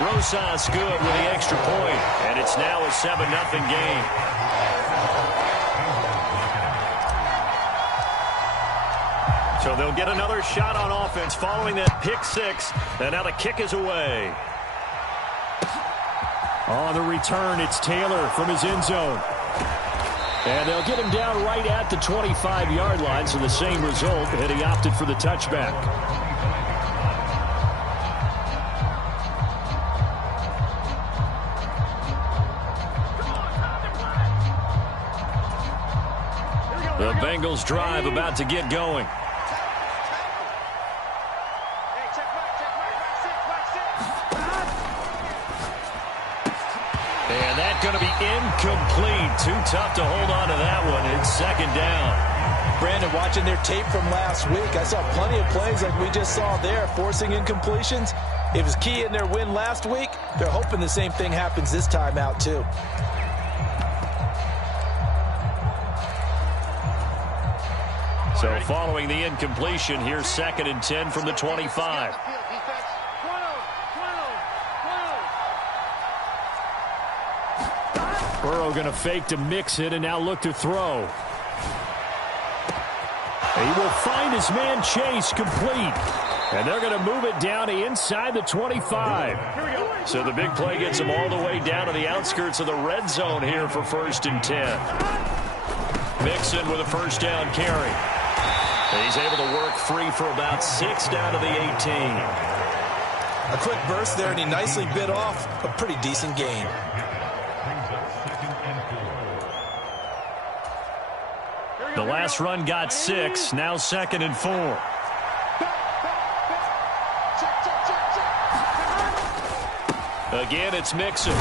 Rosas good with the extra point, and it's now a 7-0 game. So they'll get another shot on offense following that pick six, and now the kick is away. On the return, it's Taylor from his end zone. And they'll get him down right at the 25-yard line, so the same result, and he opted for the touchback. The Bengals drive about to get going. And that's going to be incomplete. Too tough to hold on to that one. It's second down. Brandon, watching their tape from last week, I saw plenty of plays like we just saw there, forcing incompletions. It was key in their win last week. They're hoping the same thing happens this time out, too. So following the incompletion, here's 2nd and 10 from the 25. Burrow going to fake to mix it and now look to throw. He will find his man Chase complete. And they're going to move it down to inside the 25. So the big play gets him all the way down to the outskirts of the red zone here for 1st and 10. Mixon with a first down carry. He's able to work free for about 6 down to the 18. A quick burst there, and he nicely bit off a pretty decent gain. The last run got 6. Now 2nd and 4. Again, it's Mixon.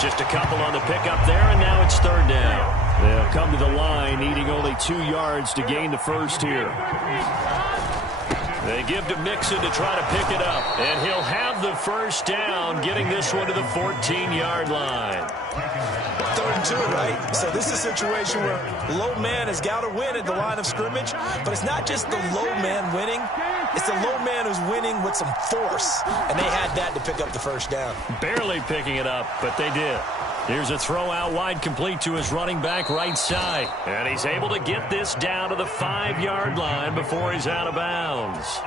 Just a couple on the pickup there, and now it's 3rd down. They'll come to the line, needing only 2 yards to gain the first here. They give to Mixon to try to pick it up, and he'll have the first down, getting this one to the 14-yard line. 3rd and 2, right? So this is a situation where low man has got to win at the line of scrimmage, but it's not just the low man winning. It's the low man who's winning with some force, and they had that to pick up the first down. Barely picking it up, but they did. Here's a throw out wide complete to his running back right side. And he's able to get this down to the 5-yard line before he's out of bounds.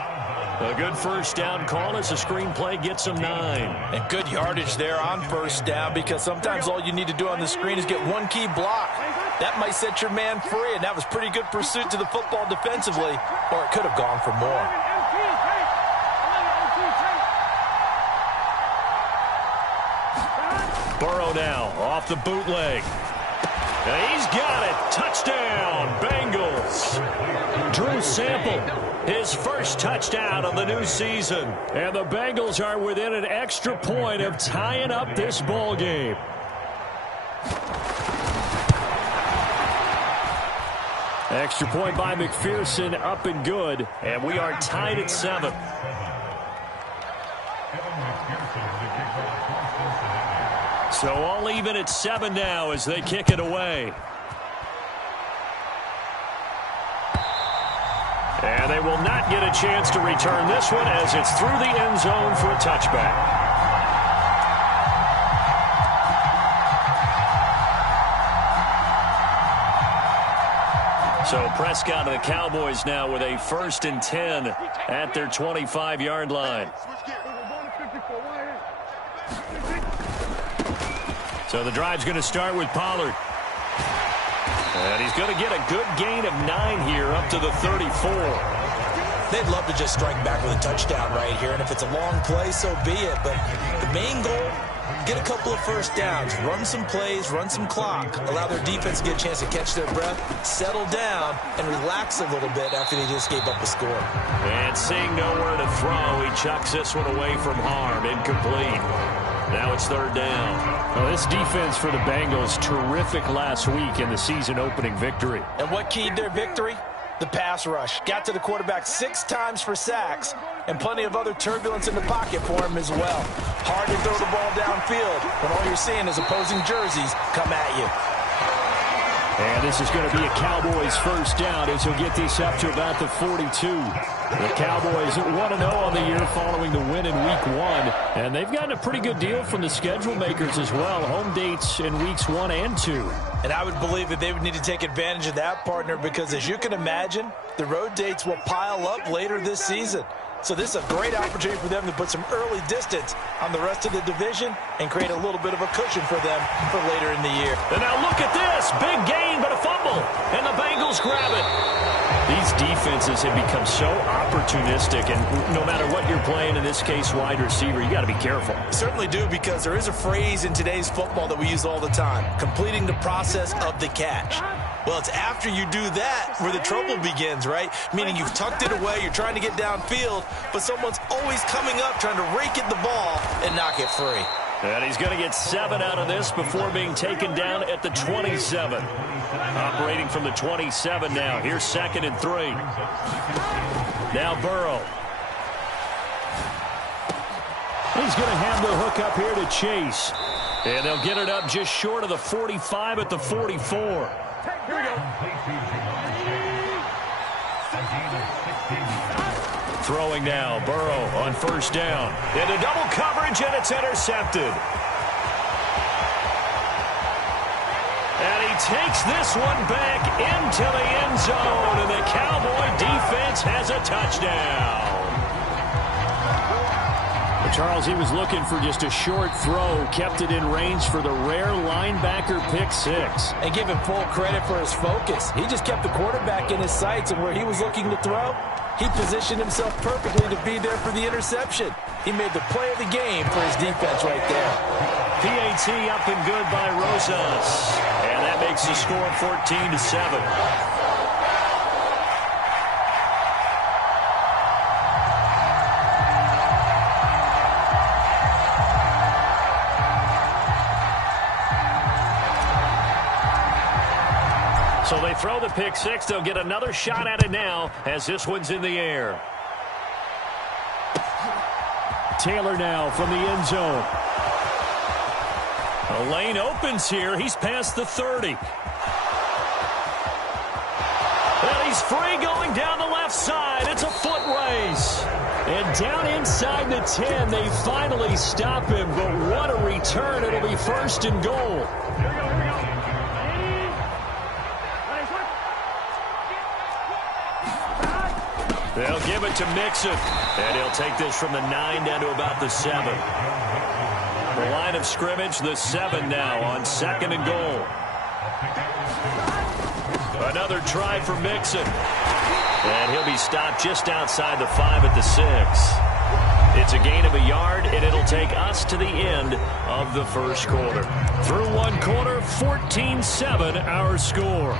A good first down call as the screenplay gets him 9. And good yardage there on first down, because sometimes all you need to do on the screen is get one key block. That might set your man free, and that was pretty good pursuit to the football defensively, or it could have gone for more. Burrow now off the bootleg. And he's got it. Touchdown, Bengals. Drew Sample, his first touchdown of the new season. And the Bengals are within an extra point of tying up this ball game. Extra point by McPherson, up and good. And we are tied at 7. So all even at 7 now as they kick it away. And they will not get a chance to return this one as it's through the end zone for a touchback. So Prescott and the Cowboys now with a 1st and 10 at their 25-yard line. So the drive's going to start with Pollard. And he's going to get a good gain of 9 here up to the 34. They'd love to just strike back with a touchdown right here, and if it's a long play, so be it. But the main goal, get a couple of first downs, run some plays, run some clock, allow their defense to get a chance to catch their breath, settle down, and relax a little bit after they just gave up a score. And seeing nowhere to throw, he chucks this one away from harm, incomplete. Now it's 3rd down. Well, this defense for the Bengals, terrific last week in the season-opening victory. And what keyed their victory? The pass rush. Got to the quarterback 6 times for sacks, and plenty of other turbulence in the pocket for him as well. Hard to throw the ball downfield when all you're seeing is opposing jerseys come at you. And this is going to be a Cowboys first down as he'll get this up to about the 42. The Cowboys 1-0 on the year following the win in Week 1. And they've gotten a pretty good deal from the schedule makers as well. Home dates in Weeks 1 and 2. And I would believe that they would need to take advantage of that, partner, because as you can imagine, the road dates will pile up later this season. So this is a great opportunity for them to put some early distance on the rest of the division and create a little bit of a cushion for them for later in the year. And now look at this. Big gain, but a fumble. And the Bengals grab it. These defenses have become so opportunistic, and no matter what you're playing, in this case wide receiver, you got to be careful. Certainly do, because there is a phrase in today's football that we use all the time, completing the process of the catch. Well, it's after you do that where the trouble begins, right? Meaning you've tucked it away, you're trying to get downfield, but someone's always coming up trying to rake at the ball and knock it free. And he's going to get 7 out of this before being taken down at the 27. Operating from the 27 now. Here's 2nd and 3. Now Burrow. He's going to have the hook up here to Chase. And they'll get it up just short of the 45 at the 44. Here we go. Throwing now, Burrow on first down. Into double coverage, and it's intercepted. And he takes this one back into the end zone, and the Cowboy defense has a touchdown. Charles, he was looking for just a short throw, kept it in range for the rare linebacker pick 6. And give him full credit for his focus. He just kept the quarterback in his sights, and where he was looking to throw, he positioned himself perfectly to be there for the interception. He made the play of the game for his defense right there. PAT up and good by Rosas. And that makes the score 14-7. So they throw the pick 6. They'll get another shot at it now as this one's in the air. Taylor now from the end zone. The lane opens here. He's past the 30. And he's free going down the left side. It's a foot race. And down inside the 10, they finally stop him. But what a return. It'll be 1st and goal. They'll give it to Mixon. And he'll take this from the 9 down to about the 7. The line of scrimmage, the 7 now on 2nd and goal. Another try for Mixon. And he'll be stopped just outside the 5 at the 6. It's a gain of a yard, and it'll take us to the end of the first quarter. Through one quarter, 14-7 our score.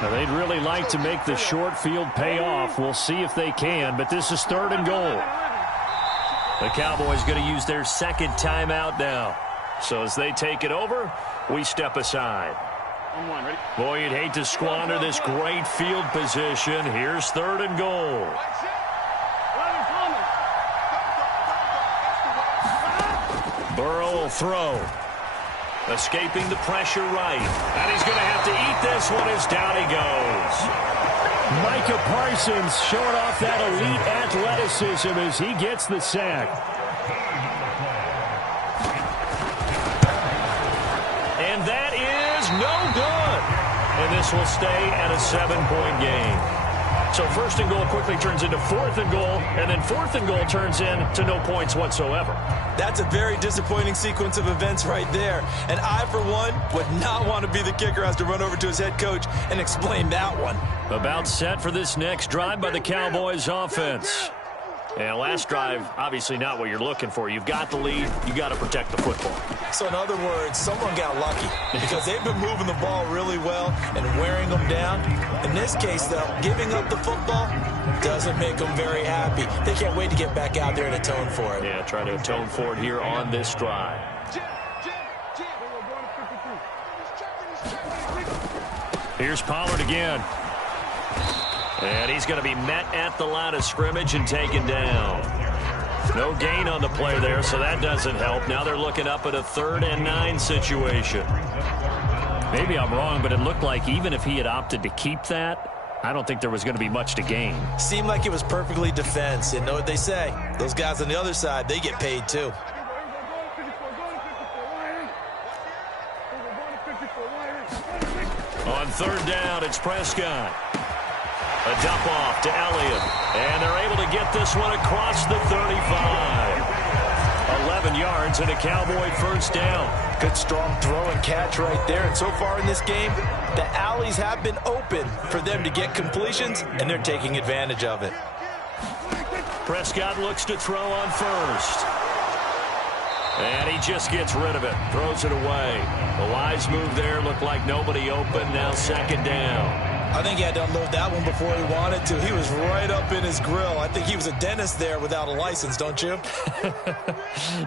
Now, they'd really like to make the short field pay off. We'll see if they can, but this is 3rd and goal. The Cowboys going to use their 2nd timeout now. So as they take it over, we step aside. Boy, you'd hate to squander this great field position. Here's 3rd and goal. Burrow will throw. Escaping the pressure right. And he's going to have to eat this one as down he goes. Micah Parsons showing off that elite athleticism as he gets the sack. And that is no good. And this will stay at a 7-point game. So 1st and goal quickly turns into 4th and goal, and then 4th and goal turns into no points whatsoever. That's a very disappointing sequence of events right there. And I, for one, would not want to be the kicker, has to run over to his head coach and explain that one. About set for this next drive by the Cowboys offense. And last drive, obviously not what you're looking for. You've got the lead. You got to protect the football. So in other words, someone got lucky because they've been moving the ball really well and wearing them down. In this case, though, giving up the football doesn't make them very happy. They can't wait to get back out there and atone for it. Yeah, try to atone for it here on this drive. Here's Pollard again. And he's going to be met at the line of scrimmage and taken down. No gain on the play there, so that doesn't help. Now they're looking up at a 3rd and 9 situation. Maybe I'm wrong, but it looked like even if he had opted to keep that, I don't think there was going to be much to gain. Seemed like it was perfectly defense. And know what they say? Those guys on the other side, they get paid too. On 3rd down, it's Prescott. A dump off to Elliott. And they're able to get this one across the 35. 11 yards and a Cowboy 1st down. Good strong throw and catch right there. And so far in this game, the alleys have been open for them to get completions, and they're taking advantage of it. Prescott looks to throw on 1st. And he just gets rid of it. Throws it away. The wise move there. Looked like nobody open. Now 2nd down. I think he had to unload that one before he wanted to. He was right up in his grill. I think he was a dentist there without a license, don't you?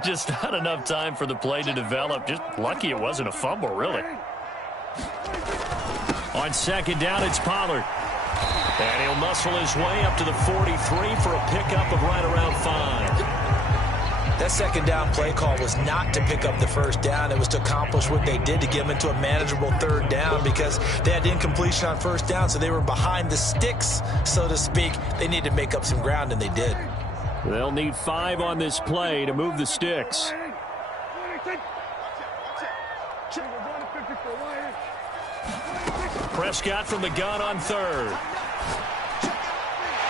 Just not enough time for the play to develop. Just lucky it wasn't a fumble, really. On 2nd down, it's Pollard. And he'll muscle his way up to the 43 for a pickup of right around 5. That 2nd down play call was not to pick up the 1st down. It was to accomplish what they did to get them into a manageable 3rd down because they had incompletion on 1st down, so they were behind the sticks, so to speak. They needed to make up some ground, and they did. They'll need 5 on this play to move the sticks. Prescott from the gun on 3rd.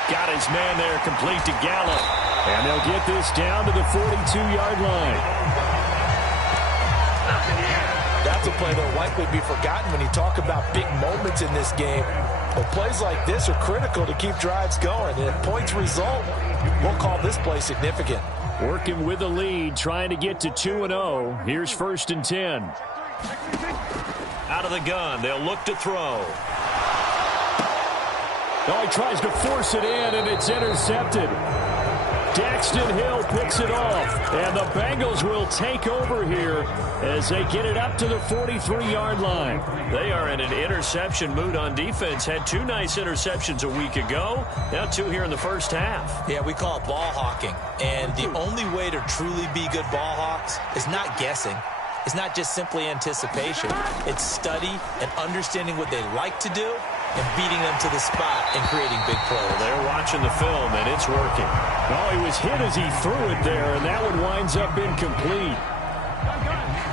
Got his man there, complete to Gallup. And they'll get this down to the 42-yard line. That's a play that'll likely be forgotten when you talk about big moments in this game. But plays like this are critical to keep drives going. And if points result, we'll call this play significant. Working with a lead, trying to get to 2-0. Here's 1st and 10. Out of the gun, they'll look to throw. Oh, he tries to force it in, and it's intercepted. Daxton Hill picks it off, and the Bengals will take over here as they get it up to the 43-yard line. They are in an interception mood on defense. Had 2 nice interceptions a week ago. Now 2 here in the 1st half. Yeah, we call it ball hawking. And the only way to truly be good ball hawks is not guessing. It's not just simply anticipation. It's study and understanding what they like to do and beating them to the spot and creating big plays. Well, they're watching the film, and it's working. Oh, he was hit as he threw it there, and that one winds up incomplete.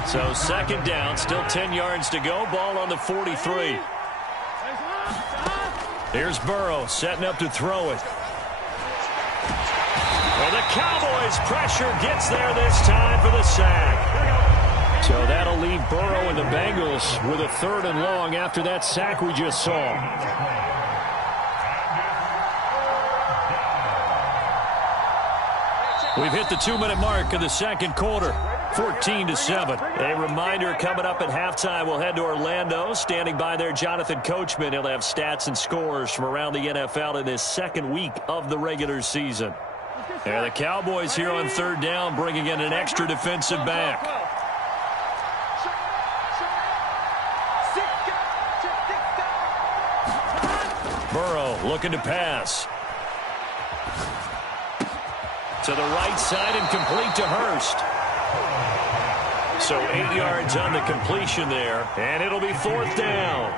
So 2nd down, still 10 yards to go. Ball on the 43. Here's Burrow setting up to throw it. Well, the Cowboys' pressure gets there this time for the sack. So that'll leave Burrow and the Bengals with a 3rd and long after that sack we just saw. We've hit the 2-minute mark of the 2nd quarter. 14-7. A reminder coming up at halftime. We'll head to Orlando. Standing by there, Jonathan Coachman. He'll have stats and scores from around the NFL in this 2nd week of the regular season. And the Cowboys here on 3rd down, bringing in an extra defensive back. Burrow looking to pass. To the right side and complete to Hurst. So 8 yards on the completion there, and it'll be 4th down.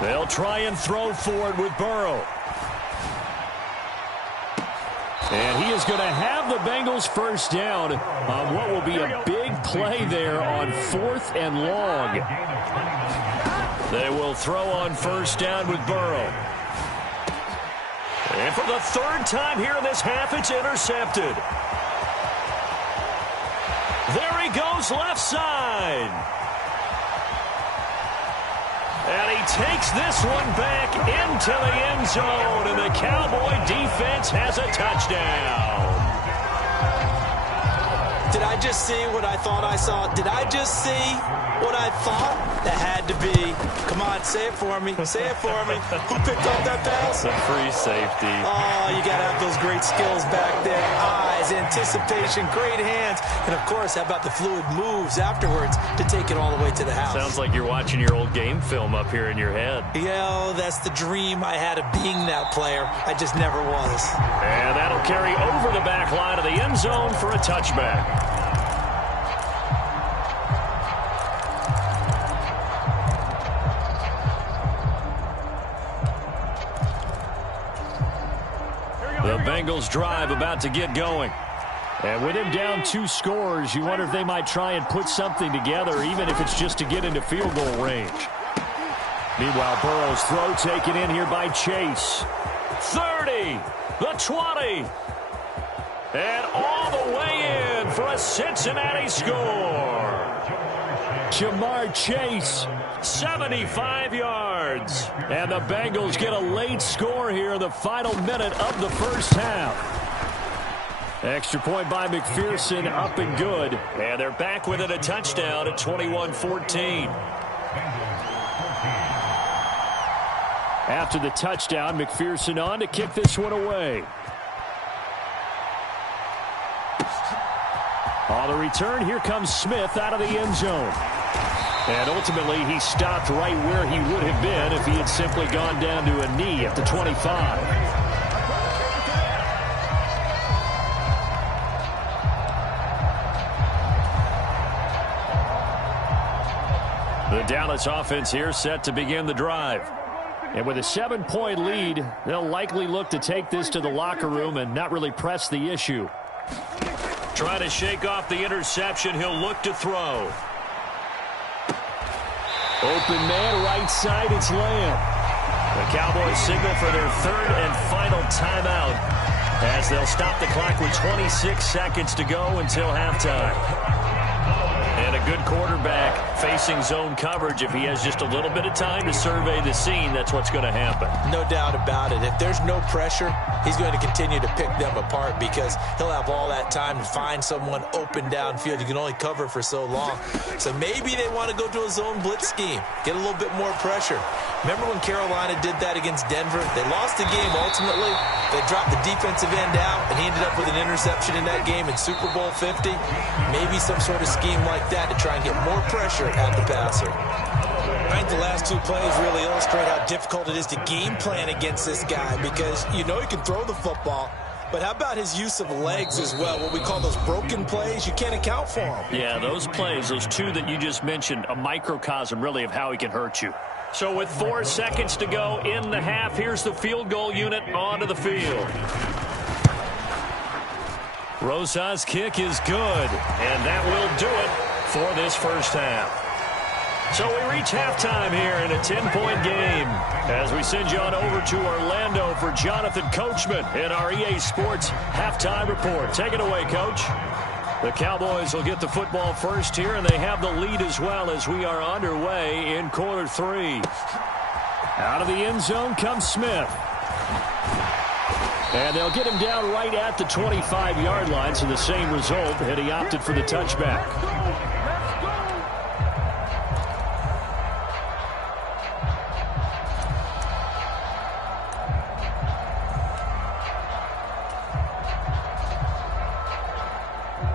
They'll try and throw forward with Burrow. And he is going to have the Bengals 1st down on what will be a big play there on 4th and long. They will throw on 1st down with Burrow. And for the 3rd time here in this half, it's intercepted. There he goes left side. And he takes this one back into the end zone, and the Cowboy defense has a touchdown. Did I just see what I thought I saw? Did I just see what I thought? That had to be. Come on, on, say it for me. Say it for me. Who picked off that pass? The free safety. Oh, you got to have those great skills back there. Eyes, anticipation, great hands. And, of course, how about the fluid moves afterwards to take it all the way to the house? Sounds like you're watching your old game film up here in your head. Yeah, that's the dream I had of being that player. I just never was. And that'll carry over the back line of the end zone for a touchback. The Bengals drive about to get going. And with him down 2 scores, you wonder if they might try and put something together, even if it's just to get into field goal range. Meanwhile, Burrow's throw taken in here by Chase. 30, the 20, and all the way in for a Cincinnati score. Jamar Chase, 75 yards. and the Bengals get a late score here in the final minute of the first half. Extra point by McPherson, up and good. And they're back within a touchdown at 21-14. After the touchdown, McPherson on to kick this one away. On the return, here comes Smith out of the end zone. And ultimately, he stopped right where he would have been if he had simply gone down to a knee at the 25. The Dallas offense here set to begin the drive. And with a 7-point lead, they'll likely look to take this to the locker room and not really press the issue. Trying to shake off the interception. He'll look to throw. Open man, right side, it's Lamb. The Cowboys signal for their third and final timeout as they'll stop the clock with 26 seconds to go until halftime. And a good quarterback facing zone coverage. If he has just a little bit of time to survey the scene, that's what's going to happen. No doubt about it. If there's no pressure, he's going to continue to pick them apart because he'll have all that time to find someone open downfield. You can only cover for so long. So maybe they want to go to a zone blitz scheme, get a little bit more pressure. Remember when Carolina did that against Denver? They lost the game ultimately. They dropped the defensive end out, and he ended up with an interception in that game in Super Bowl 50. Maybe some sort of scheme like that to try and get more pressure at the passer. I think the last 2 plays really illustrate how difficult it is to game plan against this guy because you know he can throw the football, but how about his use of legs as well? What we call those broken plays, you can't account for them. Yeah, those plays, those 2 that you just mentioned, a microcosm really of how he can hurt you. So with 4 seconds to go in the half, here's the field goal unit onto the field. Rosas' kick is good, and that will do it for this first half. So we reach halftime here in a 10-point game as we send you on over to Orlando for Jonathan Coachman in our EA Sports Halftime Report. Take it away, Coach. The Cowboys will get the football first here, and they have the lead as well as we are underway in quarter 3. Out of the end zone comes Smith. And they'll get him down right at the 25-yard line, so the same result, and he opted for the touchback.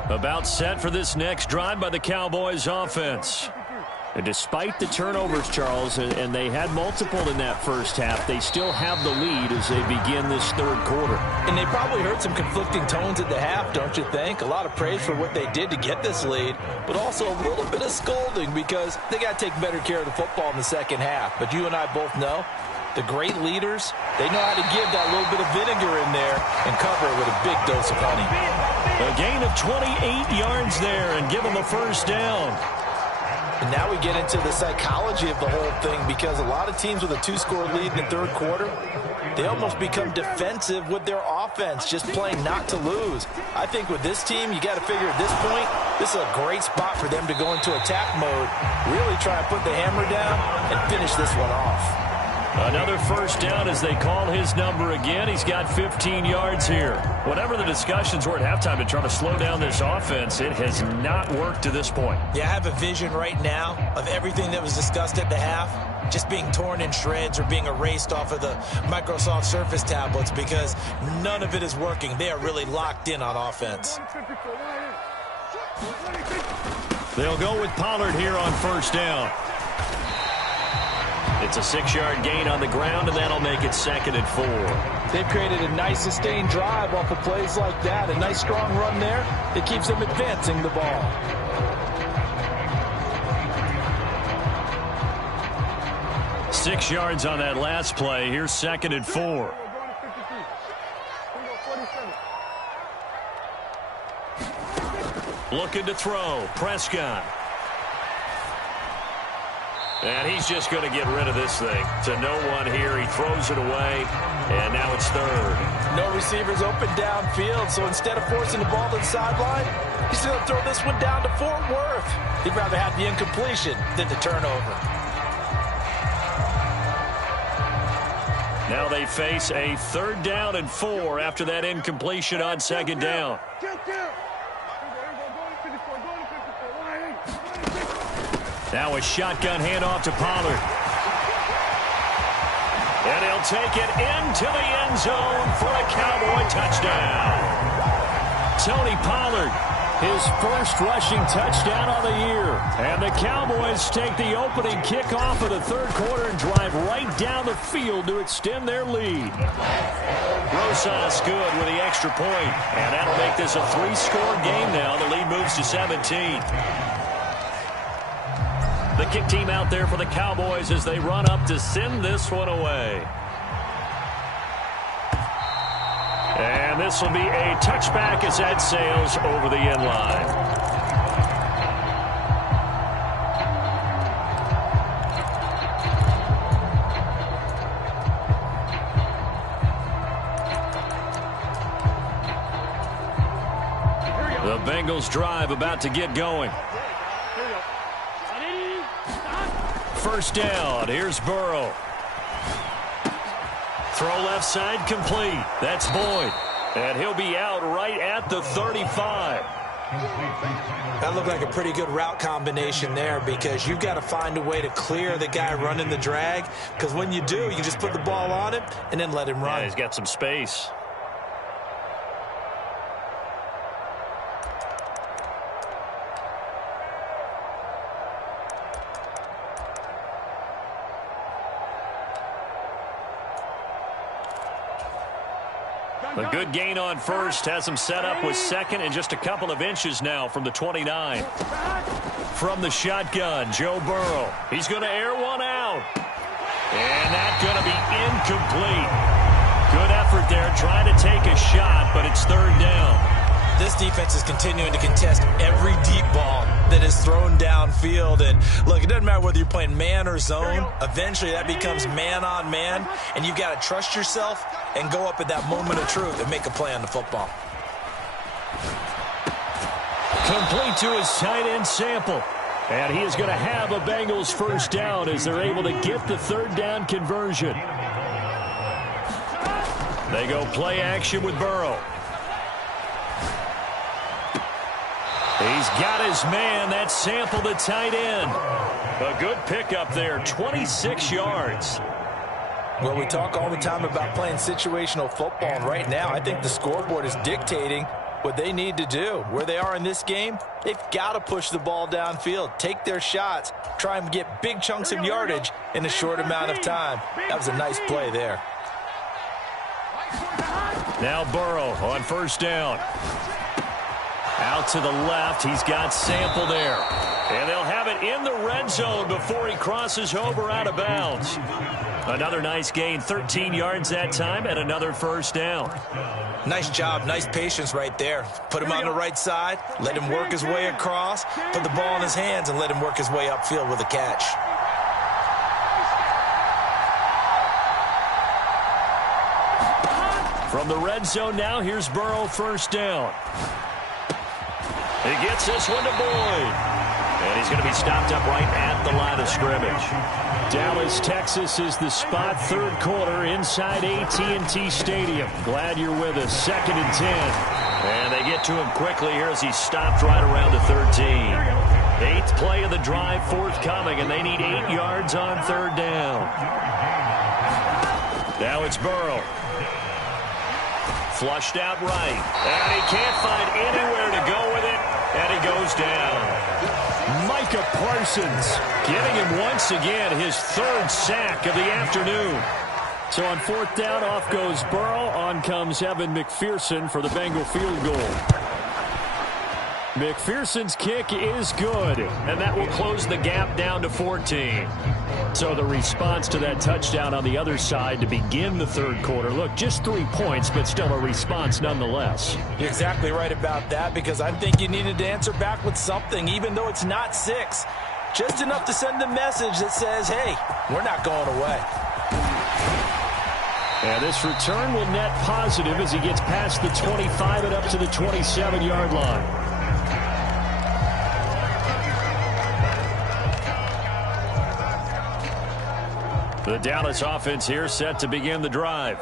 About set for this next drive by the Cowboys offense. And despite the turnovers, Charles, and they had multiple in that first half, they still have the lead as they begin this third quarter. And they probably heard some conflicting tones at the half, don't you think? A lot of praise for what they did to get this lead, but also a little bit of scolding because they got to take better care of the football in the second half. But you and I both know the great leaders, they know how to give that little bit of vinegar in there and cover it with a big dose of honey. A gain of 28 yards there and give them a first down. And now we get into the psychology of the whole thing because a lot of teams with a 2-score lead in the third quarter, they almost become defensive with their offense, just playing not to lose. I think with this team, you got to figure at this point, this is a great spot for them to go into attack mode, really try and put the hammer down and finish this one off. Another first down as they call his number again. He's got 15 yards here. Whatever the discussions were at halftime to try to slow down this offense, it has not worked to this point. Yeah, I have a vision right now of everything that was discussed at the half just being torn in shreds or being erased off of the Microsoft Surface tablets because none of it is working. They are really locked in on offense. They'll go with Pollard here on first down. It's a 6-yard gain on the ground, and that'll make it 2nd and 4. They've created a nice sustained drive off of plays like that. A nice strong run there that keeps them advancing the ball. Six yards on that last play. Here's 2nd and 4. Looking to throw. Prescott. And he's just going to get rid of this thing. To no one here. He throws it away. And now it's 3rd. No receivers open downfield, so instead of forcing the ball to the sideline, he's going to throw this one down to Fort Worth. He'd rather have the incompletion than the turnover. Now they face a 3rd down and 4 after that incompletion on 2nd down. Now a shotgun handoff to Pollard. And he'll take it into the end zone for a Cowboy touchdown. Tony Pollard, his first rushing touchdown of the year. And the Cowboys take the opening kickoff of the 3rd quarter and drive right down the field to extend their lead. Rosas good with the extra point. And that'll make this a 3-score game now. The lead moves to 17. The kick team out there for the Cowboys as they run up to send this one away. And this will be a touchback as that sails over the end line. The Bengals drive about to get going. First down. Here's Burrow. Throw left side complete. That's Boyd. And he'll be out right at the 35. That looked like a pretty good route combination there because you've got to find a way to clear the guy running the drag. Because when you do, you just put the ball on him and then let him run. Yeah, he's got some space. A good gain on first has him set up with 2nd and just a couple of inches now from the 29. From the shotgun, Joe Burrow. He's going to air one out. And that's going to be incomplete. Good effort there trying to take a shot, but it's 3rd down. This defense is continuing to contest every deep ball that is thrown downfield. And look, it doesn't matter whether you're playing man or zone. Eventually that becomes man on man. And you've got to trust yourself and go up at that moment of truth and make a play on the football. Complete to his tight end Sample. And he is going to have a Bengals first down as they're able to get the 3rd down conversion. They go play action with Burrow. He's got his man. That's Sample, the tight end. A good pickup there, 26 yards. Well, we talk all the time about playing situational football, and right now I think the scoreboard is dictating what they need to do. Where they are in this game, they've got to push the ball downfield, take their shots, try and get big chunks of yardage in a short amount of time. That was a nice play there. Now Burrow on first down. Out to the left, he's got Sample there. And they'll have it in the red zone before he crosses over out of bounds. Another nice gain, 13 yards that time, and another first down. Nice job, nice patience right there. Put him on the right side, let him work his way across, put the ball in his hands, and let him work his way upfield with a catch. From the red zone now, here's Burrow first down. He gets this one to Boyd. And he's going to be stopped up right at the line of scrimmage. Dallas, Texas is the spot, third quarter inside AT&T Stadium. Glad you're with us. 2nd and 10. And they get to him quickly here as he's stopped right around the 13. 8th play of the drive forthcoming, and they need 8 yards on 3rd down. Now it's Burrow. Flushed out right. And he can't find anywhere to go with it, and he goes down. Micah Parsons getting him once again his 3rd sack of the afternoon. So on 4th down, off goes Burrow. On comes Evan McPherson for the Bengal field goal. McPherson's kick is good, and that will close the gap down to 14. So the response to that touchdown on the other side to begin the 3rd quarter. Look, just 3 points, but still a response nonetheless. You're exactly right about that, because I think you needed to answer back with something, even though it's not 6. Just enough to send a message that says, hey, we're not going away. And this return will net positive as he gets past the 25 and up to the 27-yard line. The Dallas offense here set to begin the drive.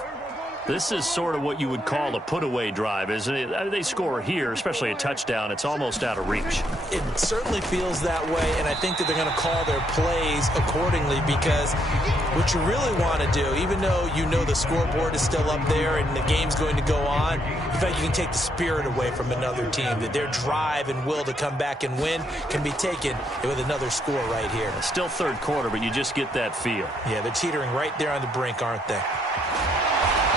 This is sort of what you would call a put-away drive, isn't it? They score here, especially a touchdown. It's almost out of reach. It certainly feels that way, and I think that they're going to call their plays accordingly, because what you really want to do, even though you know the scoreboard is still up there and the game's going to go on, in fact, you can take the spirit away from another team, that their drive and will to come back and win can be taken with another score right here. Still 3rd quarter, but you just get that feel. Yeah, they're teetering right there on the brink, aren't they?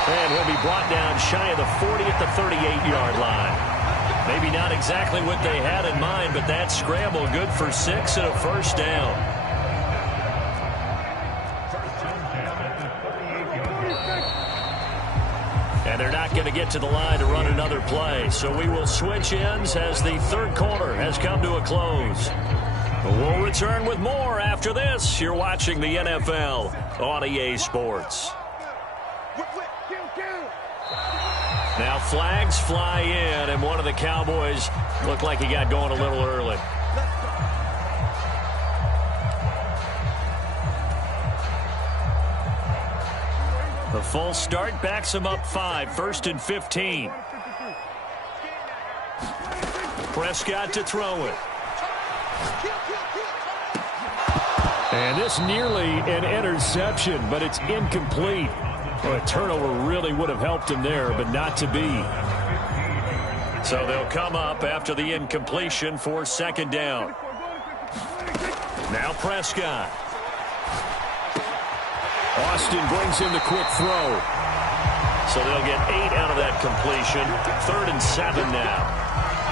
And he'll be brought down shy of the 40 at the 38-yard line. Maybe not exactly what they had in mind, but that scramble good for 6 and a 1st down. And they're not going to get to the line to run another play, so we will switch ends as the 3rd quarter has come to a close. We'll return with more after this. You're watching the NFL on EA Sports. Now flags fly in, and one of the Cowboys looked like he got going a little early. The full start backs him up 5, 1st and 15. Prescott to throw it. And this nearly an interception, but it's incomplete. Well, a turnover really would have helped him there, but not to be. So they'll come up after the incompletion for 2nd down. Now Prescott. Austin brings in the quick throw. So they'll get 8 out of that completion. 3rd and 7 now.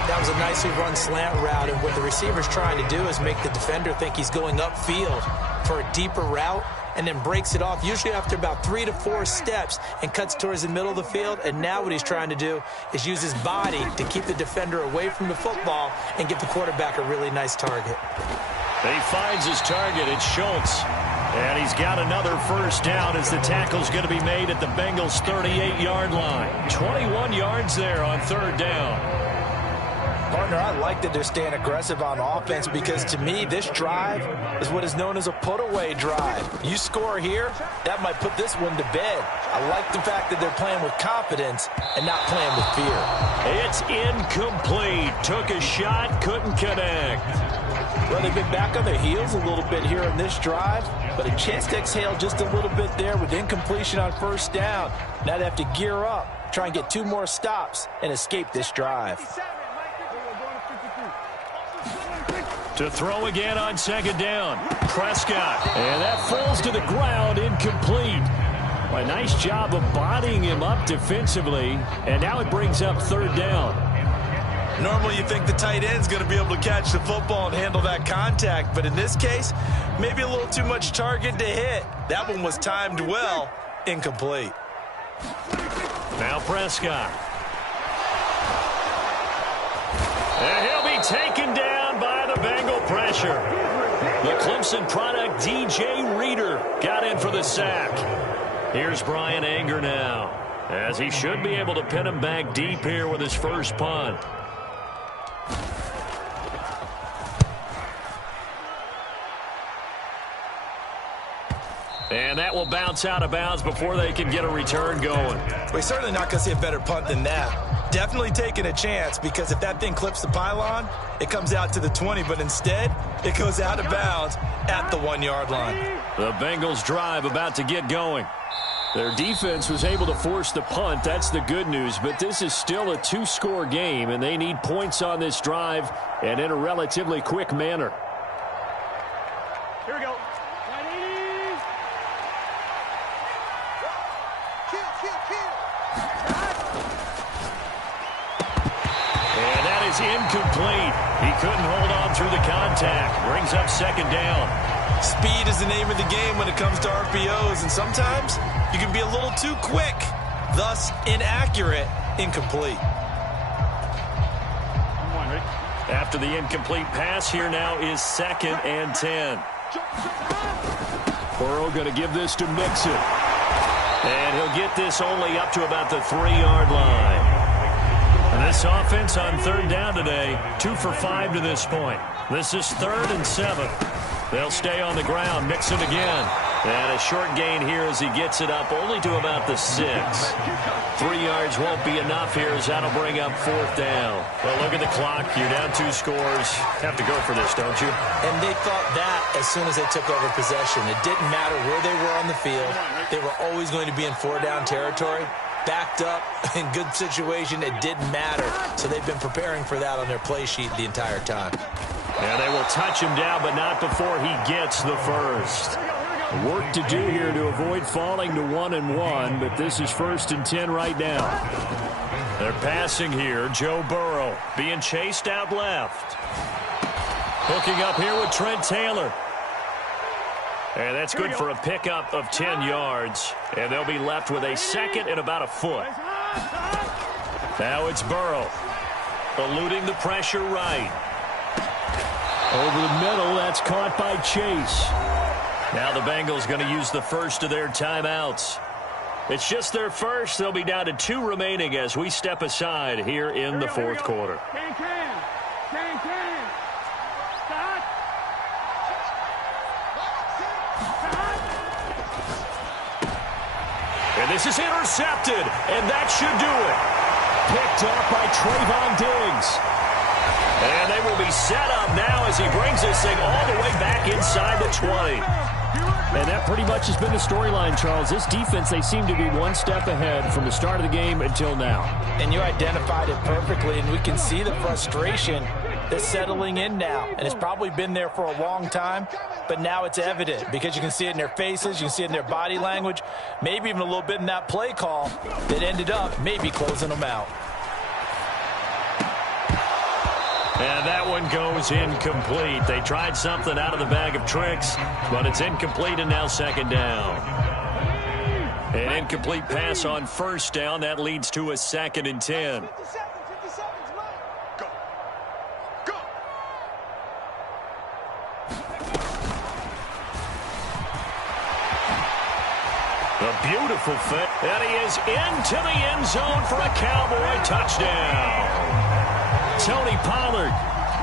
That was a nicely run slant route, and what the receiver's trying to do is make the defender think he's going upfield for a deeper route, and then breaks it off, usually after about 3 to 4 steps, and cuts towards the middle of the field. And now what he's trying to do is use his body to keep the defender away from the football and give the quarterback a really nice target. He finds his target. It's Schultz. And he's got another 1st down as the tackle's going to be made at the Bengals' 38-yard line. 21 yards there on 3rd down. Partner, I like that they're staying aggressive on offense, because to me, this drive is what is known as a put-away drive. You score here, that might put this one to bed. I like the fact that they're playing with confidence and not playing with fear. It's incomplete. Took a shot, couldn't connect. Well, they've been back on their heels a little bit here in this drive, but a chance to exhale just a little bit there with incompletion on 1st down. Now they have to gear up, try and get 2 more stops, and escape this drive. To throw again on 2nd down. Prescott. And that falls to the ground, incomplete. Well, a nice job of bodying him up defensively, and now it brings up 3rd down. Normally you think the tight end's going to be able to catch the football and handle that contact, but in this case, maybe a little too much target to hit. That one was timed well, incomplete. Now Prescott. And he'll be taken down by the Bengal pressure. The Clemson product, DJ Reader, got in for the sack. Here's Brian Anger now, as he should be able to pin him back deep here with his 1st punt. And that will bounce out of bounds before they can get a return going. We're certainly not going to see a better punt than that. Definitely taking a chance, because if that thing clips the pylon, it comes out to the 20, but instead it goes out of bounds at the 1-yard line. The Bengals drive about to get going. Their defense was able to force the punt. That's the good news, but this is still a 2-score game, and they need points on this drive and in a relatively quick manner. Here we go. And that is incomplete. He couldn't hold on through the contact. Brings up second down. Speed is the name of the game when it comes to RPOs, and sometimes you can be a little too quick, thus inaccurate, incomplete. After the incomplete pass, here now is 2nd and 10. Burrow going to give this to Mixon. And he'll get this only up to about the 3-yard line. And this offense on 3rd down today, 2 for 5 to this point. This is 3rd and 7. They'll stay on the ground. Mixon again. And a short gain here as he gets it up only to about the 6. 3 yards won't be enough here as that'll bring up 4th down. Well, look at the clock. You're down 2 scores. Have to go for this, don't you? And they thought that as soon as they took over possession. It didn't matter where they were on the field. They were always going to be in 4-down territory. Backed up, in good situation, it didn't matter. So they've been preparing for that on their play sheet the entire time. And they will touch him down, but not before he gets the first. Work to do here to avoid falling to 1-1, but this is 1st and 10 right now. They're passing here. Joe Burrow being chased out left. Hooking up here with Trent Taylor. And that's good for a pickup of 10 yards. And they'll be left with a 2nd and about a foot. Now it's Burrow. Eluding the pressure right. Over the middle, that's caught by Chase. Now the Bengals going to use the first of their timeouts. It's just their first. They'll be down to 2 remaining as we step aside here in the 4th quarter. And this is intercepted, and that should do it. Picked up by Trayvon Diggs. And they will be set up now as he brings this thing all the way back inside the 20. And that pretty much has been the storyline, Charles. This defense, they seem to be one step ahead from the start of the game until now. And you identified it perfectly, and we can see the frustration that's settling in now. And it's probably been there for a long time, but now it's evident because you can see it in their faces, you can see it in their body language, maybe even a little bit in that play call that ended up maybe closing them out. And that one goes incomplete. They tried something out of the bag of tricks, but it's incomplete and now 2nd down. An incomplete pass on 1st down. That leads to a 2nd and 10. A beautiful fit. And he is into the end zone for a Cowboy touchdown. Tony Pollard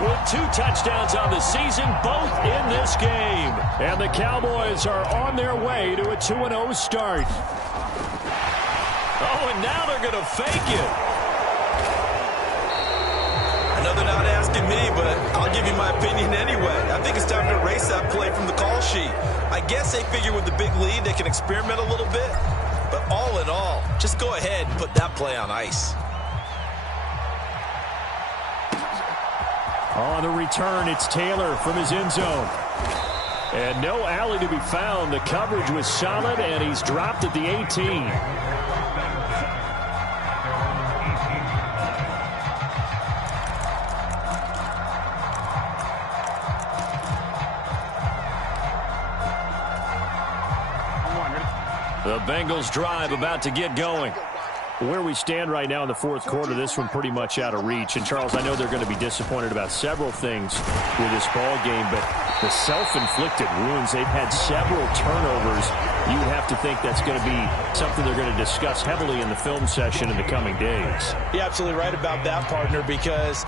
with 2 touchdowns on the season, both in this game. And the Cowboys are on their way to a 2-0 start. Oh, and now they're going to fake it. I know they're not asking me, but I'll give you my opinion anyway. I think it's time to erase that play from the call sheet. I guess they figure with the big lead they can experiment a little bit. But all in all, just go ahead and put that play on ice. On the return, it's Taylor from his end zone. And no alley to be found. The coverage was solid, and he's dropped at the 18. The Bengals drive about to get going. Where we stand right now in the 4th quarter, this one pretty much out of reach. And, Charles, I know they're going to be disappointed about several things with this ball game, but the self-inflicted wounds, they've had several turnovers. You would have to think that's going to be something they're going to discuss heavily in the film session in the coming days. You're absolutely right about that, partner, because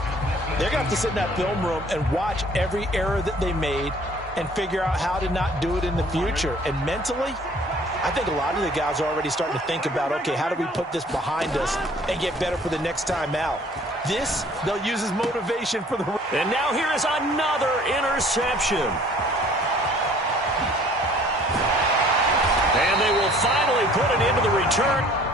they're going to have to sit in that film room and watch every error that they made, and figure out how to not do it in the future. And mentally, I think a lot of the guys are already starting to think about, okay, how do we put this behind us and get better for the next time out? This, they'll use as motivation for the... And now here is another interception. And they will finally put it into the return.